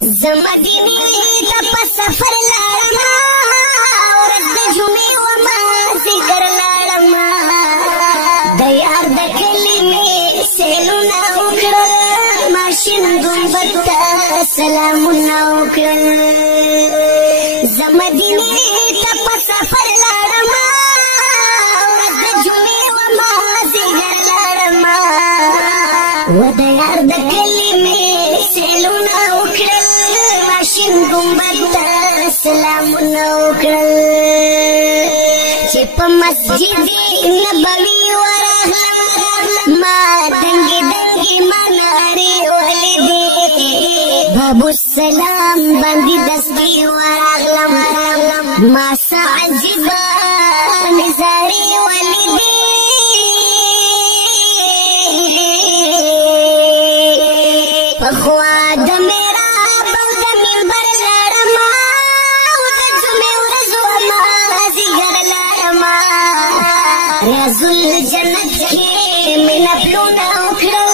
زمدینی ته په سفر لاړم ورځ د جمعې ومه ذکر لاړم د یار د کلي مې سیلونه وکړل ماشین ګنبد ته سلامونه وکړل زمدینی ته په سفر لاړم ورځ د جمعې ومه ذکر لاړم و د یار د کلي مې سیلونه وکړل ماشین ګنبد ته سلامونه وکړل چې په مسجد نبوي ورغلم ما دنګې دنګې منارې ولیدې باب السلام باندې دستګې ورغلم ما څه عجیبه نظارې ولیدې پخوا د محراب او د منبر لاړم او د جمعې ورځ ومه ذکر لاړم ریاض الجنت کې مې نفلونه وکړل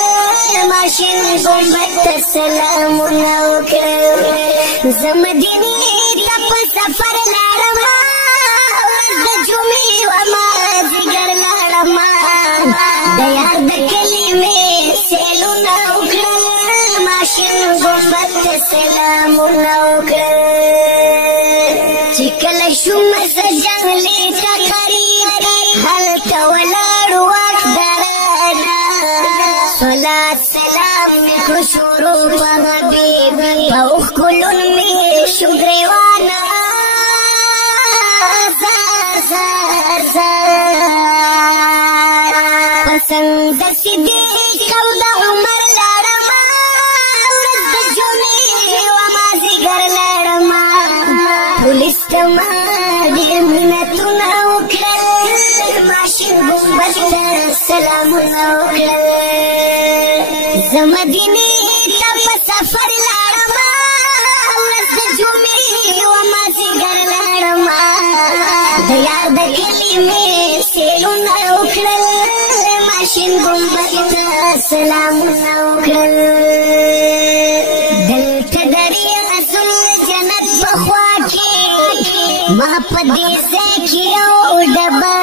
ماشین ګنبد ته سلامونه وکړل زه مدینې ته په سفر لاړم ورځ د جمعې ومه ذکر لاړم د یار د کلي مې سیلونه وکړل ماشین ګنبد ته سلامونه وکړل چې کله شوم زه جنګلې ته قریب هلته ولاړ وخت درانه صلات سلام مې کړو شروع په حبیب په اوښکلون مې شو ګریوانه زار زار زار پسند د صدیق او د عمر لاړم ورځ د جمعې ومه ذکر لاړم پولیس ته ما ډېر منتونه وکړل ماشین ګنبد ته سلامونه وکړل زه مدینې ته په سفر لاړم ورځ د جمعې ومه ذکر لاړم د یار د کلي مې سیلونه وکړل ماشین ګنبد ته سلامونه وکړل دلته د ریاض الجنت په خوا کې ما په دې ځای کې یو ډبه